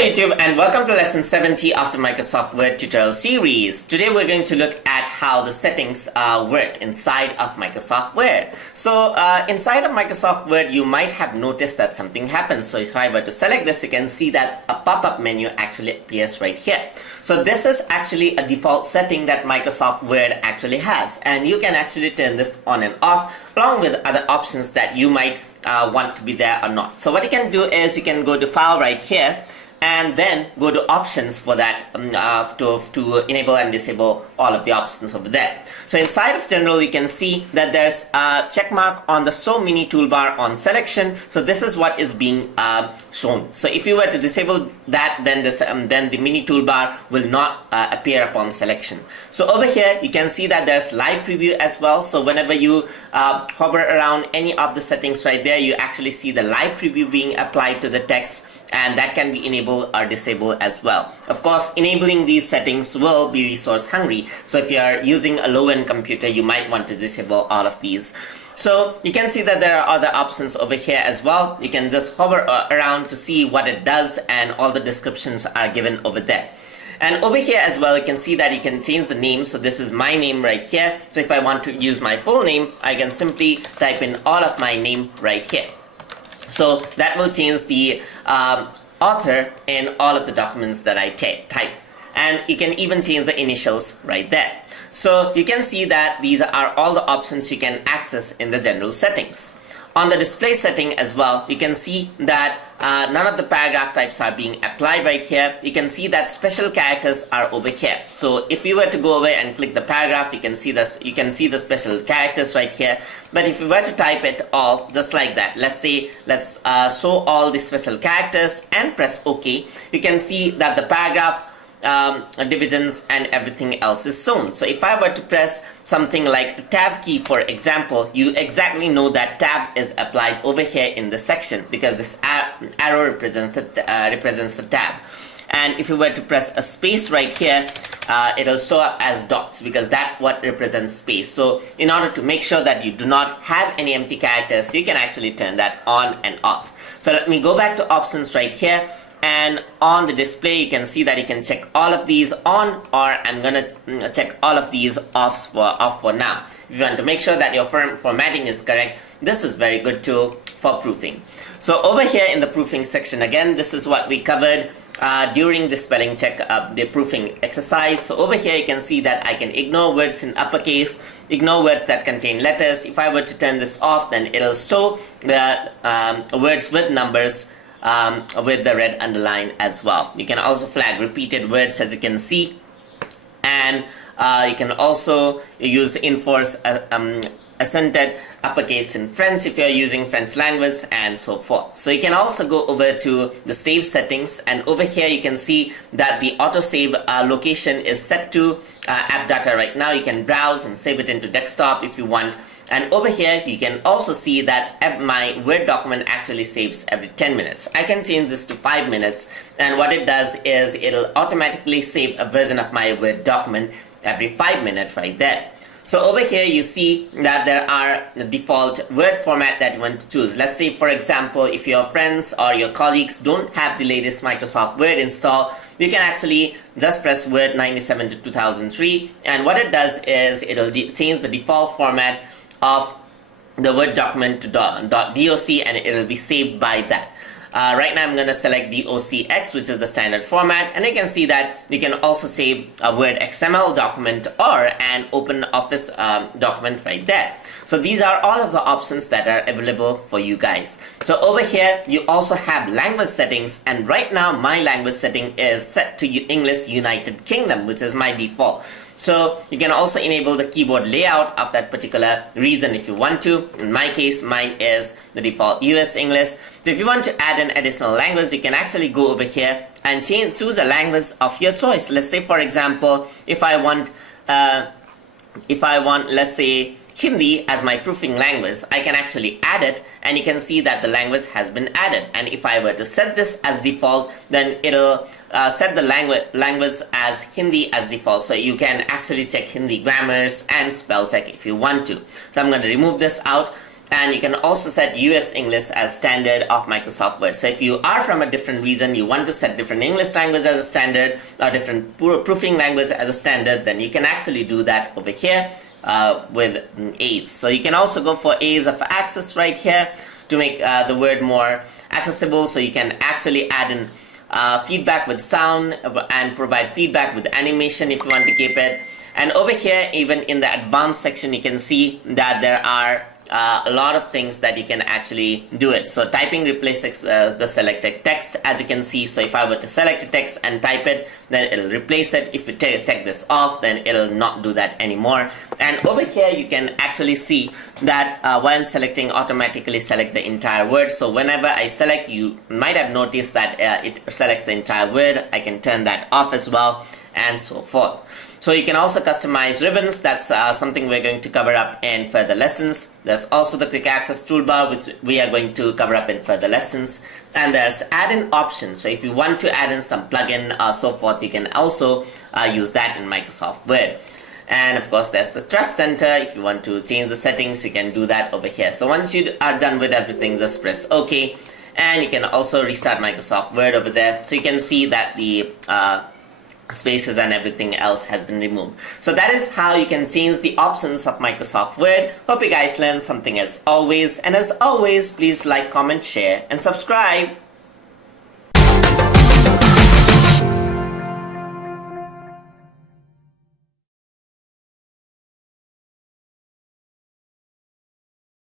YouTube and welcome to lesson 70 of the Microsoft Word tutorial series. Today we're going to look at how the settings work inside of Microsoft Word. So inside of Microsoft Word you might have noticed that something happens. So if I were to select this, you can see that a pop-up menu actually appears right here. So this is actually a default setting that Microsoft Word actually has, and you can actually turn this on and off along with other options that you might want to be there or not. So what you can do is you can go to File right here and then go to options for that to enable and disable all of the options over there. So inside of general you can see that there's a check mark on the show mini toolbar on selection. So this is what is being shown. So if you were to disable that, then the mini toolbar will not appear upon selection. So over here you can see that there's live preview as well. So whenever you hover around any of the settings right there, you actually see the live preview being applied to the text, and that can be enabled or disabled as well. Of course, enabling these settings will be resource hungry. So if you are using a low-end computer, you might want to disable all of these. So you can see that there are other options over here as well. You can just hover around to see what it does, and all the descriptions are given over there. And over here as well, you can see that you can change the name. So this is my name right here. So if I want to use my full name, I can simply type in all of my name right here. So that will change the author in all of the documents that I type. And you can even change the initials right there. So you can see that these are all the options you can access in the general settings. On the display setting as well, you can see that none of the paragraph types are being applied right here. You can see that special characters are over here. So if you were to go away and click the paragraph, you can see this. You can see the special characters right here. But if you were to type it all just like that, let's show all the special characters and press OK. You can see that the paragraph divisions and everything else is shown. So if I were to press something like tab key, for example, you exactly know that tab is applied over here in the section because this arrow represents the tab. And if you were to press a space right here, it'll show up as dots because that's what represents space. So in order to make sure that you do not have any empty characters, you can actually turn that on and off. So let me go back to options right here. And on the display you can see that you can check all of these on, or I'm gonna check all of these off for now. If you want to make sure that your formatting is correct, this is very good tool for proofing. So over here in the proofing section, again, this is what we covered during the spelling check, the proofing exercise. So over here you can see that I can ignore words in uppercase, ignore words that contain letters. If I were to turn this off, then it'll show the words with numbers with the red underline as well. You can also flag repeated words, as you can see, and you can also use enforce accented uppercase in French if you're using French language, and so forth. So you can also go over to the save settings, and over here you can see that the autosave location is set to app data right now. You can browse and save it into desktop if you want. And over here you can also see that my Word document actually saves every 10 minutes. I can change this to 5 minutes, and what it does is it'll automatically save a version of my Word document every 5 minutes right there. So over here you see that there are the default Word format that you want to choose. Let's say, for example, if your friends or your colleagues don't have the latest Microsoft Word installed, you can actually just press Word 97 to 2003, and what it does is it'll change the default format of the Word document to .doc, and it'll be saved by that. Right now I'm going to select docx, which is the standard format, and you can see that you can also save a Word XML document or an Open Office document right there. So these are all of the options that are available for you guys. So over here you also have language settings, and right now my language setting is set to English United Kingdom, which is my default. So you can also enable the keyboard layout of that particular region if you want to. In my case, mine is the default US English. So if you want to add an additional language, you can actually go over here and choose a language of your choice. Let's say, for example, if I want, let's say, Hindi as my proofing language, I can actually add it, and you can see that the language has been added. And if I were to set this as default, then it'll set the language as Hindi as default. So you can actually check Hindi grammars and spell check if you want to. So I'm going to remove this out. And you can also set US English as standard of Microsoft Word. So if you are from a different region, you want to set different English language as a standard or different proofing language as a standard, then you can actually do that over here with A's. So you can also go for A's of access right here to make the word more accessible. So you can actually add in feedback with sound and provide feedback with animation if you want to keep it. And over here, even in the advanced section, you can see that there are a lot of things that you can actually do it. So typing replaces the selected text, as you can see. So if I were to select a text and type it, then it'll replace it. If you check this off, then it'll not do that anymore. And over here, you can actually see that when selecting, automatically select the entire word. So whenever I select, you might have noticed that it selects the entire word. I can turn that off as well, and so forth. So you can also customize ribbons. That's something we're going to cover up in further lessons. There's also the quick access toolbar, which we are going to cover up in further lessons. And there's add-in options. So if you want to add in some plugin or so forth, you can also use that in Microsoft Word. And of course, there's the Trust Center. If you want to change the settings, you can do that over here. So once you are done with everything, just press OK. And you can also restart Microsoft Word over there. So you can see that the spaces and everything else has been removed. So that is how you can change the options of Microsoft Word. Hope you guys learned something as always. And as always, please like, comment, share, and subscribe.